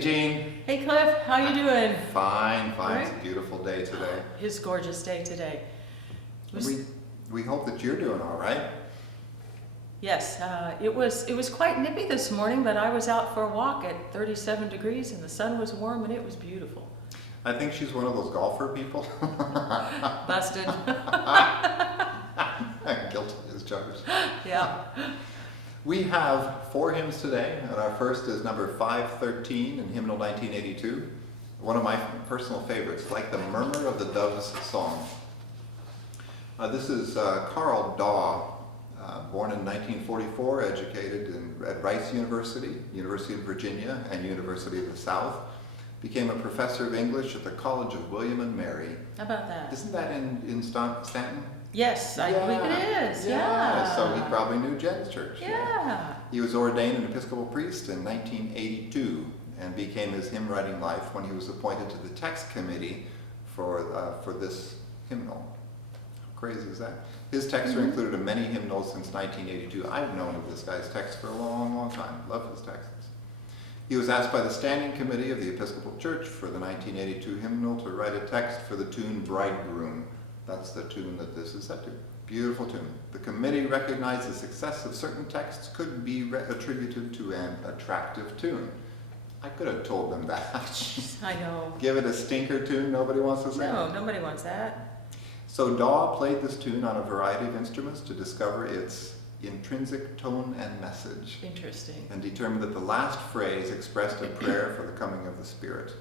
Gene. Hey Cliff, how you doing? Fine. Right? It's a beautiful day today. It's a gorgeous day today. We hope that you're doing all right. Yes, it was quite nippy this morning, but I was out for a walk at 37 degrees and the sun was warm and it was beautiful. I think she's one of those golfer people. Busted. Guilty as charged. Yeah. We have 4 hymns today, and our first is number 513 in hymnal 1982. One of my personal favorites, Like the Murmur of the Dove's Song. This is Carl Daw, born in 1944, educated at Rice University, University of Virginia, and University of the South. Became a professor of English at the College of William and Mary. How about that? Isn't that in Stanton? Yes, I believe it is. Yeah. So he probably knew Jen's church. Yeah. He was ordained an Episcopal priest in 1982 and became his hymn writing life when he was appointed to the text committee for this hymnal. How crazy is that? His texts are included in many hymnals since 1982. I've known of this guy's text for a long, long time. Love his texts. He was asked by the Standing Committee of the Episcopal Church for the 1982 hymnal to write a text for the tune Bridegroom. That's the tune that this is set to. Beautiful tune. The committee recognized the success of certain texts could be attributed to an attractive tune. I could have told them that. I know. Give it a stinker tune, nobody wants to sing. No, nobody wants that. So Daw played this tune on a variety of instruments to discover its intrinsic tone and message. Interesting. And determined that the last phrase expressed a prayer for the coming of the Spirit.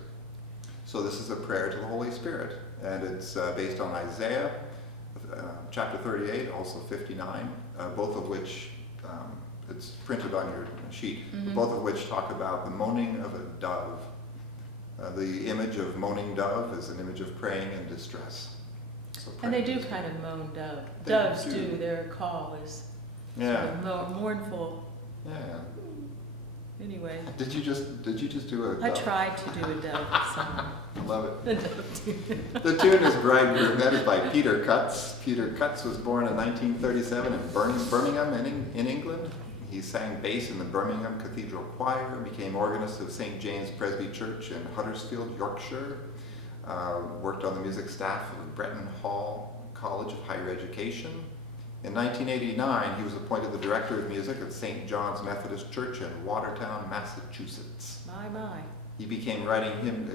So this is a prayer to the Holy Spirit, and it's based on Isaiah chapter 38, also 59, both of which, it's printed on your sheet, both of which talk about the moaning of a dove. The image of moaning dove is an image of praying in distress. So And they do kind of moan dove. They Doves do. do. Their call is Yeah. sort of mournful. Yeah. Anyway, Did you just do a dove? I tried to do a dove song. Love it. A dove tune. The tune is Bridegroom. That is by Peter Cutts. Peter Cutts was born in 1937 in Birmingham in England. He sang bass in the Birmingham Cathedral Choir, became organist of St. James Presby Church in Huddersfield, Yorkshire, worked on the music staff of Bretton Hall College of Higher Education. In 1989, he was appointed the director of music at St. John's Methodist Church in Watertown, Massachusetts. My. He began writing hymn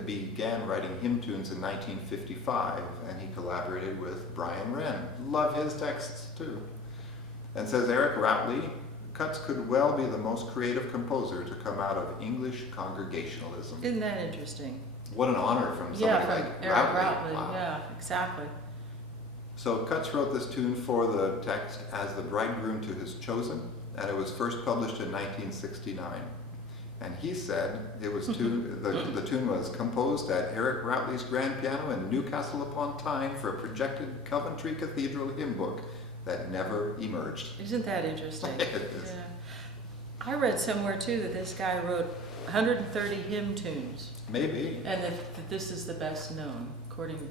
tunes in 1955, and he collaborated with Brian Wren. Love his texts too. And says Eric Routley, Cutts could well be the most creative composer to come out of English congregationalism. Isn't that interesting? What an honor from somebody like Eric Routley. Wow. Yeah, exactly. So Cutts wrote this tune for the text as the bridegroom to his chosen, and it was first published in 1969. And he said it was the tune was composed at Eric Routley's grand piano in Newcastle upon Tyne for a projected Coventry Cathedral hymn book that never emerged. Isn't that interesting? It is. Yeah. I read somewhere too that this guy wrote 130 hymn tunes, Maybe. and that this is the best known, according to.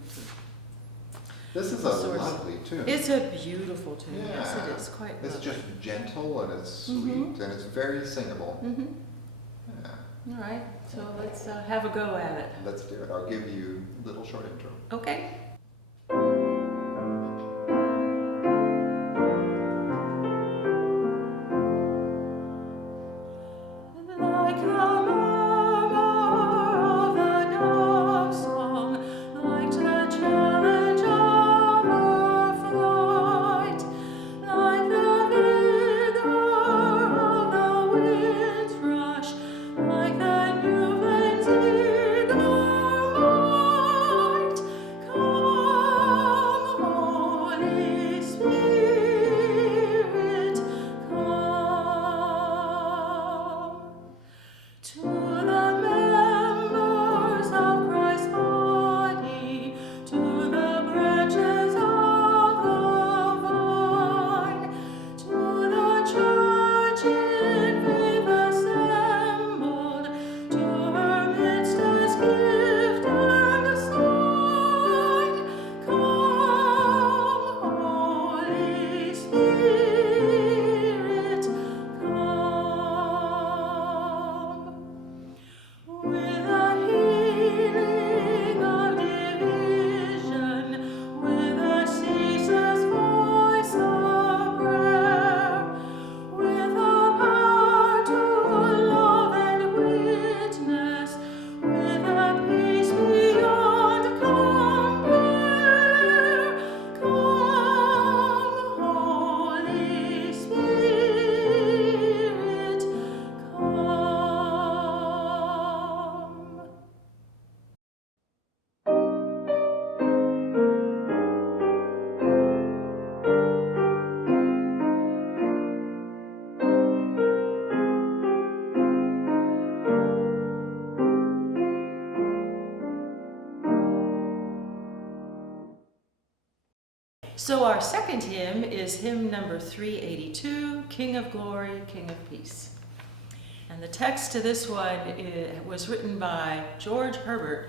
This is a source. lovely tune. It's a beautiful tune. Yeah. Yes, it is quite It's lovely. just gentle and it's sweet and it's very singable. Yeah. All right, so let's have a go at it. Let's do it. I'll give you a little short intro. Okay. Like the murmur of a dove's song, like the challenge of a flight, like the vigor of the wind's rush, like the new flame's eager light. Come So our second hymn is hymn number 382, King of Glory, King of Peace. And the text to this one was written by George Herbert,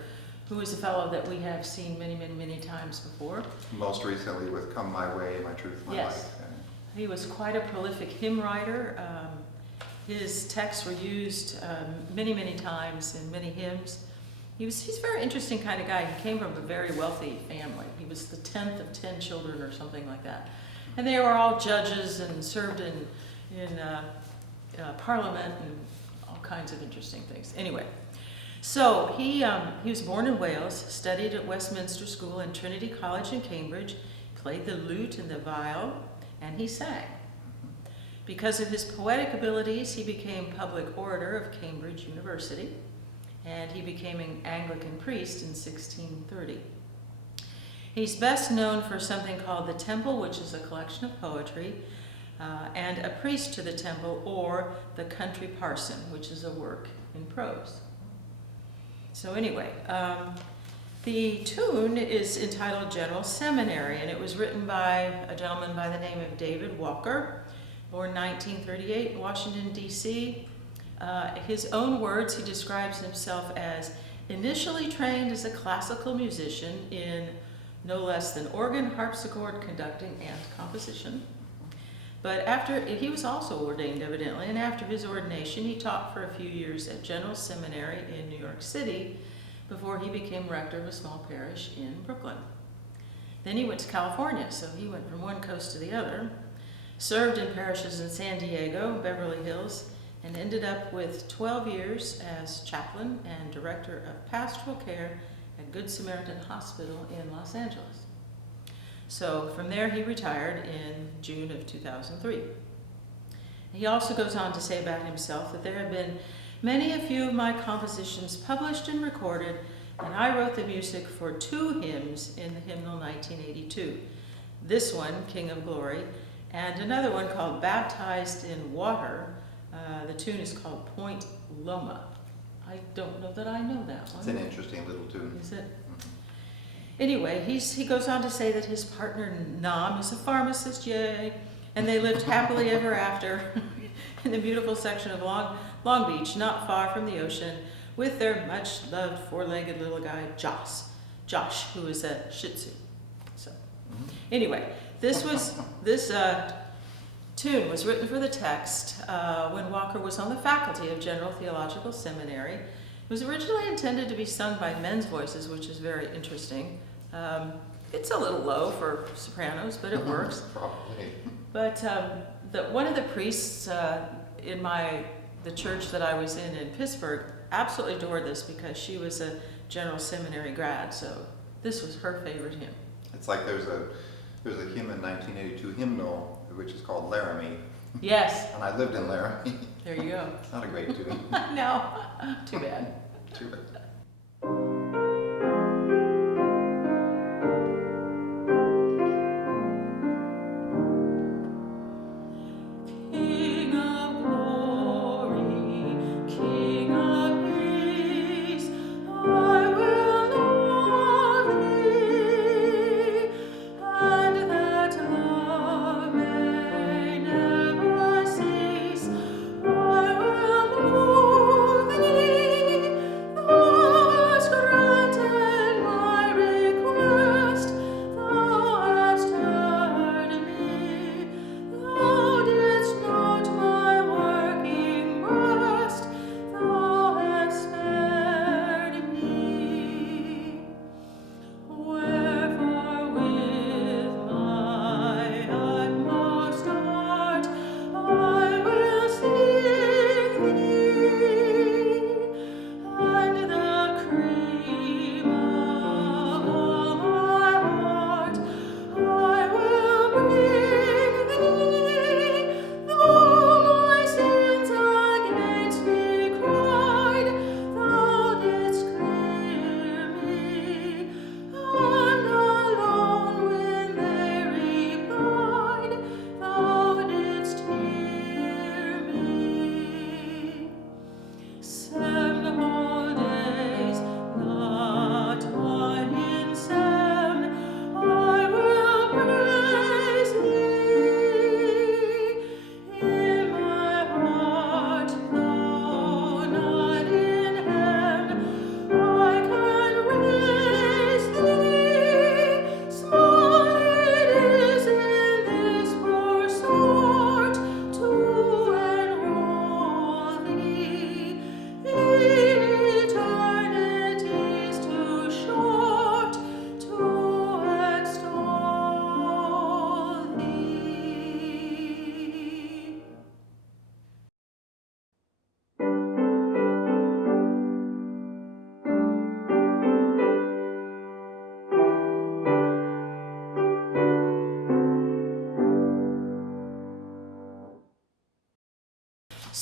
who is a fellow that we have seen many, many, many times before. Most recently with Come My Way, My Truth, My Yes. Life. He was quite a prolific hymn writer. His texts were used many, many times in many hymns. He's a very interesting kind of guy. He came from a very wealthy family. He was the 10th of 10 children or something like that. And they were all judges and served in Parliament and all kinds of interesting things. Anyway, so he was born in Wales, studied at Westminster School and Trinity College in Cambridge, played the lute and the viol, and he sang. Because of his poetic abilities, he became public orator of Cambridge University, and he became an Anglican priest in 1630. He's best known for something called The Temple, which is a collection of poetry, and A Priest to the Temple, or The Country Parson, which is a work in prose. So anyway, the tune is entitled General Seminary, and it was written by a gentleman by the name of David Walker, born 1938 in Washington, D.C. His own words, he describes himself as initially trained as a classical musician in no less than organ, harpsichord, conducting, and composition. But he was also ordained evidently, and after his ordination, he taught for a few years at General Seminary in New York City before he became rector of a small parish in Brooklyn. Then he went to California, so he went from one coast to the other, served in parishes in San Diego, Beverly Hills, and ended up with 12 years as chaplain and director of pastoral care at Good Samaritan Hospital in Los Angeles. So from there he retired in June of 2003. He also goes on to say about himself that there have been many a few of my compositions published and recorded, and I wrote the music for 2 hymns in the hymnal 1982. This one, King of Glory, and another one called Baptized in Water. The tune is called Point Loma. I don't know that I know that one. It's an interesting little tune. Is it? Anyway, he goes on to say that his partner Nam is a pharmacist, yay, and they lived happily ever after in the beautiful section of Long Beach, not far from the ocean, with their much-loved 4-legged little guy, Josh, who is a Shih Tzu. So, anyway, this tune was written for the text when Walker was on the faculty of General Theological Seminary. It was originally intended to be sung by men's voices, which is very interesting. It's a little low for sopranos, but it works. Probably. But one of the priests in the church that I was in Pittsburgh absolutely adored this because she was a General Seminary grad, so this was her favorite hymn. It's like there's a hymn in 1982 hymnal, which is called Laramie. Yes. And I lived in Laramie. There you go. It's not a great tune. No, too bad. Too bad. King of glory, King of peace, I will love thee, and that love may never cease. I will move thee,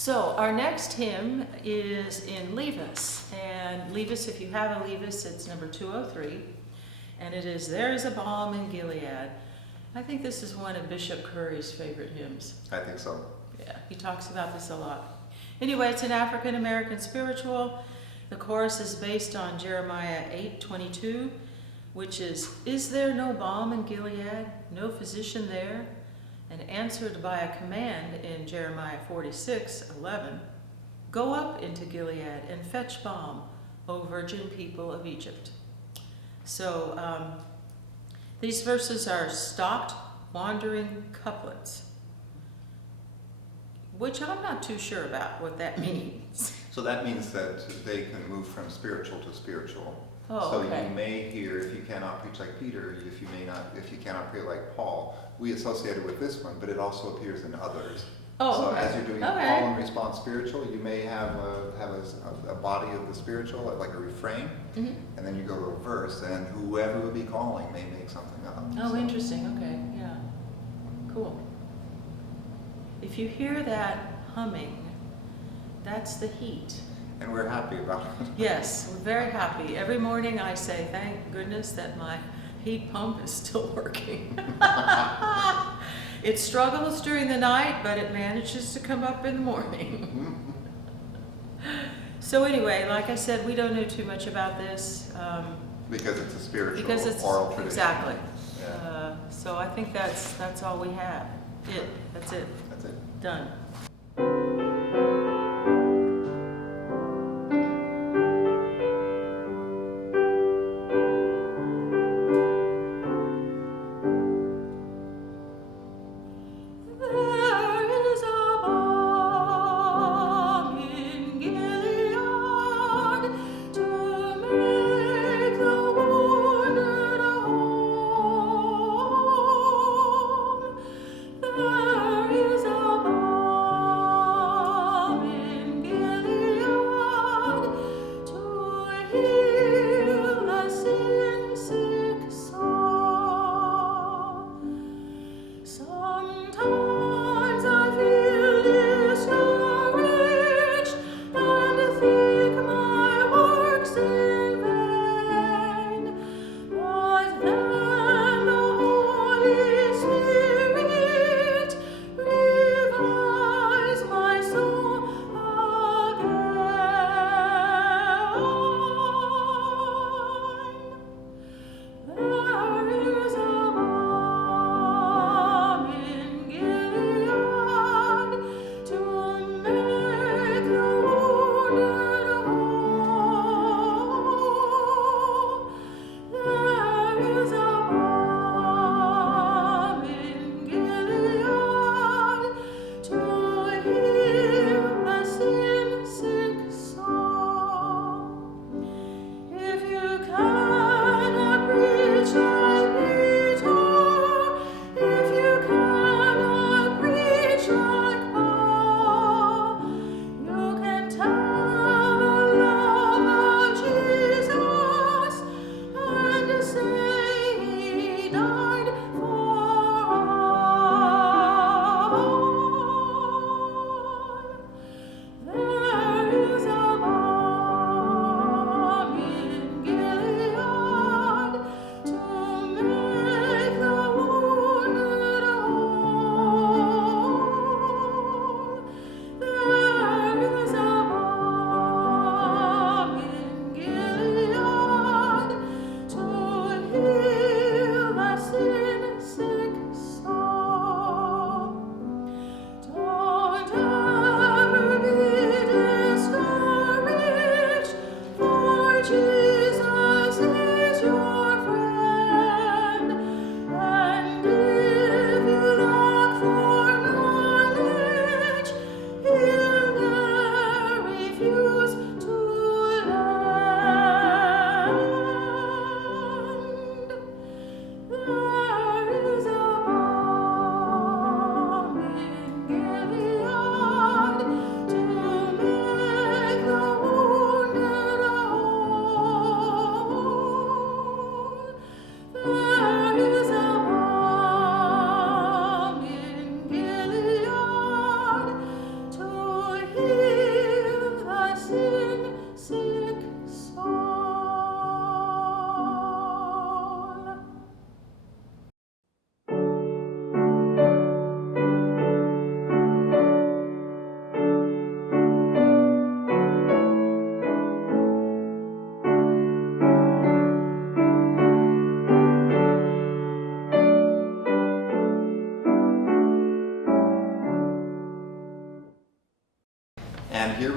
So our next hymn is in Levis, and Levis, if you have a Levis, it's number 203, and it is "There is a Balm in Gilead." I think this is one of Bishop Curry's favorite hymns. I think so. Yeah, he talks about this a lot. Anyway, it's an African American spiritual. The chorus is based on Jeremiah 8:22, which is there no balm in Gilead, no physician there? And answered by a command in Jeremiah 46:11, go up into Gilead and fetch balm, O virgin people of Egypt. So these verses are stopped, wandering couplets, which I'm not too sure about what that means. So that means that they can move from spiritual to spiritual. Oh, so okay. you may hear, if you cannot preach like Peter, if you cannot pray like Paul, we associate it with this one, but it also appears in others. Oh, so okay. as you're doing Okay. Paul and response spiritual, you may have a body of the spiritual, like a refrain, Mhm. and then you go to a verse, and whoever would be calling may make something up. Oh, So- interesting. Okay, yeah. Cool. If you hear that humming, that's the heat. And we're happy about it. Yes, we're very happy. Every morning I say, thank goodness that my heat pump is still working. It struggles during the night, but it manages to come up in the morning. So anyway, like I said, we don't know too much about this. Because it's a spiritual Because it's oral tradition. exactly. Yeah. So I think that's all we have. That's it. That's it. Done. There is a balm in Gilead to make the wounded whole. There is a balm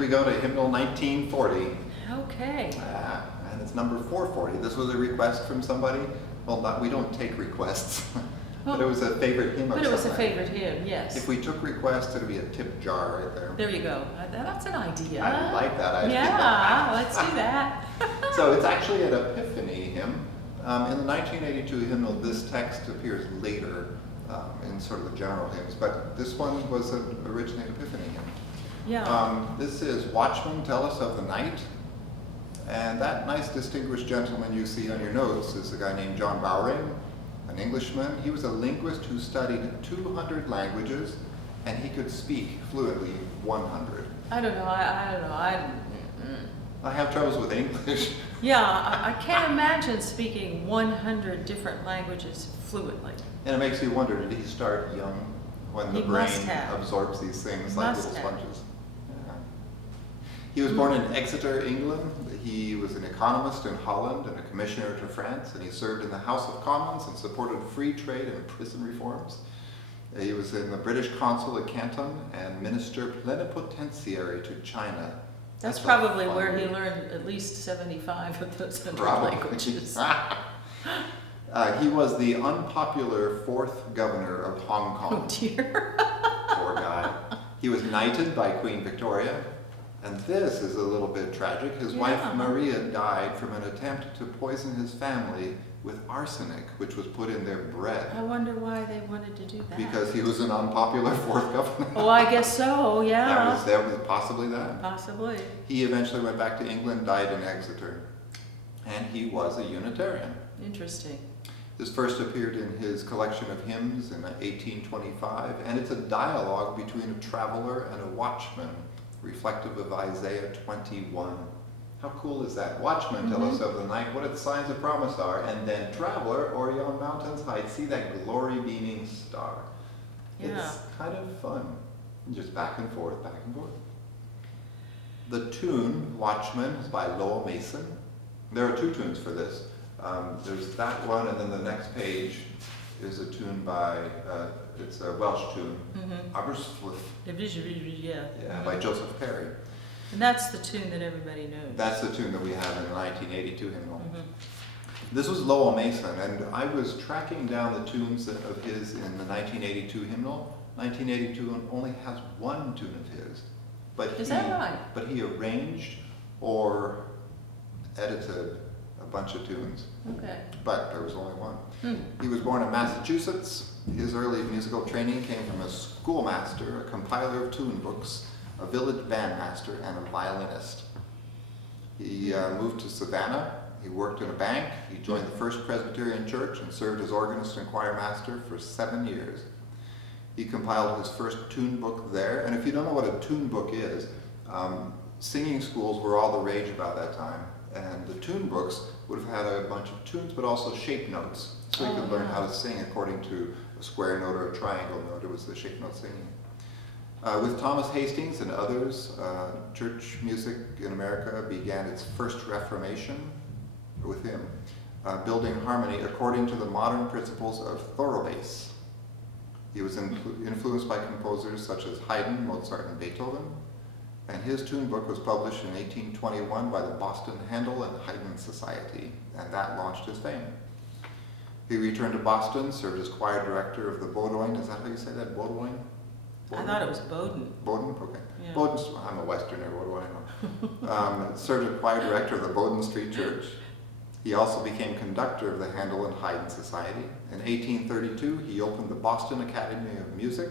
we go to hymnal 1940. Okay. And it's number 440. This was a request from somebody. Well, we don't take requests, but it was a favorite hymn of But it was a somebody. favorite hymn, yes. If we took requests, it'd be a tip jar right there. There you go. That's an idea. I like that idea. Yeah, let's do that. So it's actually an Epiphany hymn. In the 1982 hymnal, this text appears later in sort of the general hymns, but this one was originally an Epiphany hymn. Yeah. This is Watchman, Tell Us of the Night. And that nice distinguished gentleman you see on your notes is a guy named John Bowring, an Englishman. He was a linguist who studied 200 languages, and he could speak fluently 100. I don't know. I don't know. I have troubles with English. Yeah, I can't imagine speaking 100 different languages fluently. And it makes you wonder, did he start young when the He brain must have. absorbs these things like Must little have. sponges? Yeah. He was born in Exeter, England. He was an economist in Holland and a commissioner to France, and he served in the House of Commons and supported free trade and prison reforms. He was in the British consul at Canton and minister plenipotentiary to China. That's a probably fun where he word. learned at least 75 of those 100 Probably. languages. He was the unpopular fourth governor of Hong Kong. Oh dear. Poor guy. He was knighted by Queen Victoria. And this is a little bit tragic. His wife Yeah. Maria died from an attempt to poison his family with arsenic, which was put in their bread. I wonder why they wanted to do that. Because he was an unpopular fourth governor. Oh, I guess so, yeah. That was possibly that. Possibly. He eventually went back to England, died in Exeter. And he was a Unitarian. Interesting. This first appeared in his collection of hymns in 1825, and it's a dialogue between a traveler and a watchman, reflective of Isaiah 21. How cool is that? Watchman, tell us of the night what its signs of promise are, and then traveler, o'er yon mountain's height, see that glory beaming star. Yeah. It's kind of fun, just back and forth, back and forth. The tune, Watchman, is by Lowell Mason. There are two tunes for this. There's that one, and then the next page is a tune by, it's a Welsh tune, Aberystwyth, Yeah. by Joseph Perry. And that's the tune that everybody knows. That's the tune that we have in the 1982 hymnal. This was Lowell Mason, and I was tracking down the tunes of his in the 1982 hymnal. 1982 only has one tune of his. But Is that right? But he arranged or edited a bunch of tunes. Okay. But there was only one. He was born in Massachusetts. His early musical training came from a schoolmaster, a compiler of tune books, a village bandmaster, and a violinist. He moved to Savannah. He worked in a bank. He joined the First Presbyterian Church and served as organist and choir master for 7 years. He compiled his first tune book there. And if you don't know what a tune book is, singing schools were all the rage about that time. And the tune books would have had a bunch of tunes, but also shape notes. So you could learn how to sing according to a square note or a triangle note. It was the shape note singing. With Thomas Hastings and others, church music in America began its first reformation with him, building harmony according to the modern principles of thorough-bass. He was influenced by composers such as Haydn, Mozart, and Beethoven, and his tune book was published in 1821 by the Boston Handel and Haydn Society, and that launched his fame. He returned to Boston, served as choir director of the Bowdoin. Is that how you say that, Bowdoin? I thought it was Bowden. Bowdoin? Okay. Yeah. Bowdoin's, I'm a Westerner, what do I know? Served as choir director of the Bowdoin Street Church. He also became conductor of the Handel and Haydn Society. In 1832, he opened the Boston Academy of Music,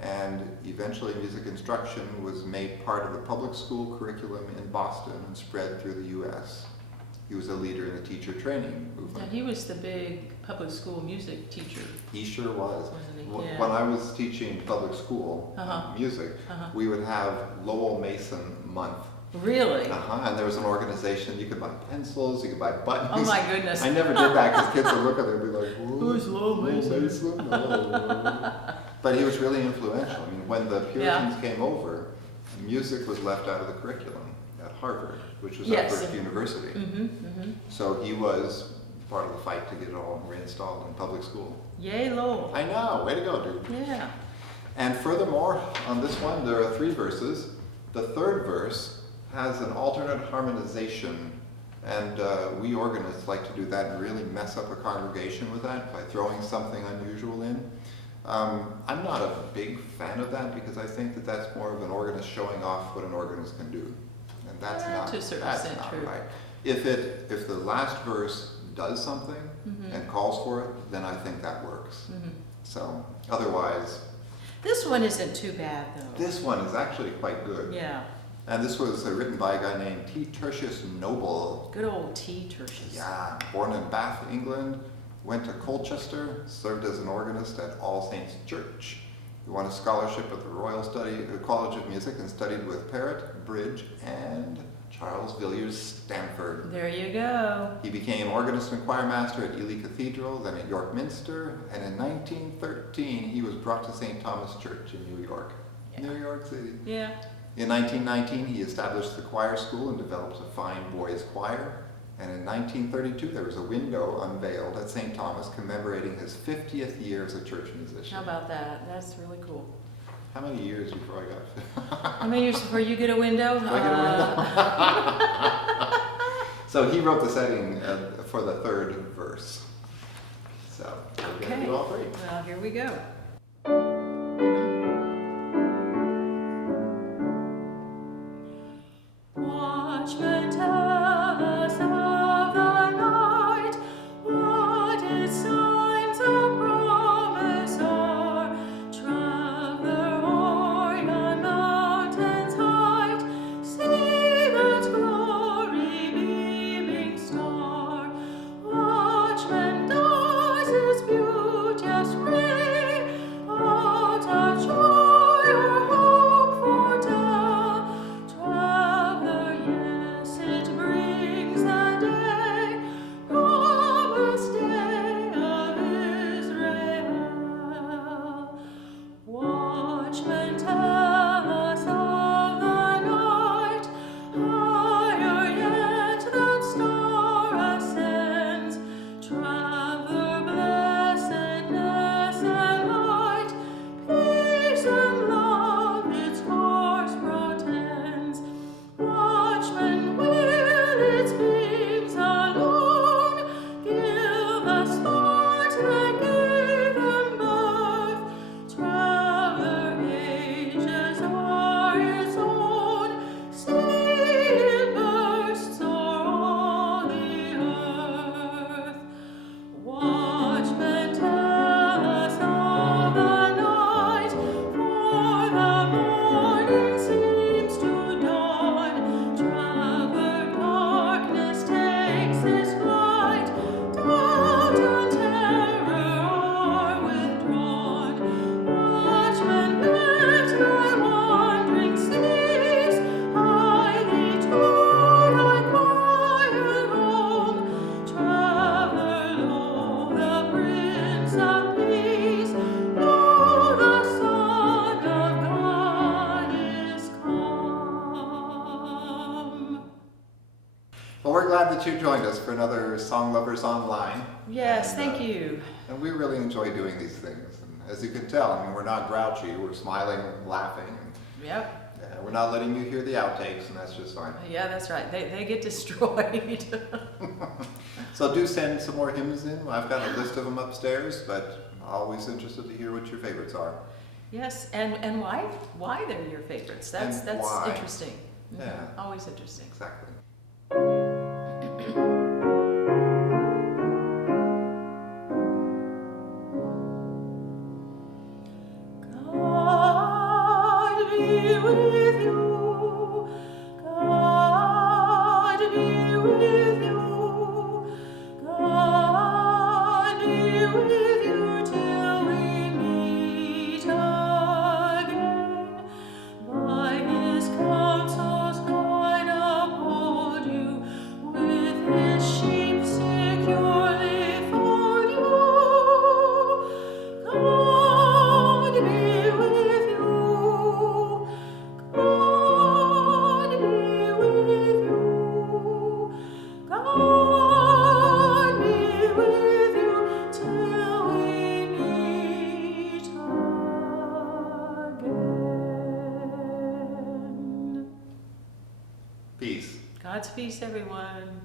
and eventually music instruction was made part of the public school curriculum in Boston and spread through the U.S. He was a leader in the teacher training Yeah, movement. he was the big public school music teacher. He sure was. Wasn't he? When Yeah. I was teaching public school music, we would have Lowell Mason Month. Really? And there was an organization, you could buy pencils, you could buy buttons. Oh my goodness. I never did that because kids would look at it and be like, Who's Lowell Mason? Oh. But he was really influential. I mean, when the Puritans came over, music was left out of the curriculum at Harvard, which was our first university. So he was part of the fight to get it all reinstalled in public school. Yay, Lowell. I know, way to go, dude. Yeah. And furthermore, on this one, there are 3 verses. The third verse has an alternate harmonization, and we organists like to do that and really mess up a congregation with that by throwing something unusual in. I'm not a big fan of that because I think that that's more of an organist showing off what an organist can do, and that's not to a certain that's extent not true. right. If the last verse does something and calls for it, then I think that works. So otherwise, This one isn't too bad, though. this one is actually quite good. Yeah, And this was written by a guy named T. Tertius Noble. good old T. Tertius. Yeah, born in Bath, England, went to Colchester, served as an organist at All Saints Church. He won a scholarship at the Royal College of Music and studied with Parrott, Bridge, and Charles Villiers Stanford. There you go. He became organist and choir master at Ely Cathedral, then at York Minster, and in 1913 he was brought to St. Thomas Church in New York. Yeah. New York City. Yeah. In 1919 he established the choir school and developed a fine boys' choir. And in 1932 there was a window unveiled at St. Thomas commemorating his 50th year as a church musician. How about that? That's really cool. How many years before I got How many years before you get a window? Do I get a window? So he wrote the setting for the third verse. So we're going to do all three. Well, here we go. Watchmen tell us of the night, what its signs of promise are. Traveler o'er the mountain's height, see that glory beaming star. Watchman, does its beauteous ray out of joy or hope foretell? Traveler, yes, it brings the day, promised day of Israel. Watchmen, tell us of the night, higher yet that star ascends. Traveler, blessedness and light, peace and love its course portends. Watchman, will its beams alone give the sparks that gave them birth? Traveler, ages are its own, see it bursts o'er all the earth. Watchmen, tell us of the night, for the morning seems to dawn. Traveler, darkness takes its flight, doubt and terror are withdrawn. Watchman, let thy wandering cease, hie thee to thy quiet home. Traveler, lo, the Prince of Peace, lo, the Son of God is come. Well, we're glad that you joined us for another Song Lovers Online. Yes, And, thank you. And we really enjoy doing these things. And as you can tell, I mean, we're not grouchy, we're smiling, laughing. Yep. We're not letting you hear the outtakes, and that's just fine. Yeah, that's right. They get destroyed. So do send some more hymns in. I've got a list of them upstairs, but always interested to hear what your favorites are. Yes, and why they're your favorites. That's And why. interesting. Yeah. Always interesting. Exactly. God be with you. God be with you. God be with you till we meet again. By his counsels guide upon God's peace, everyone.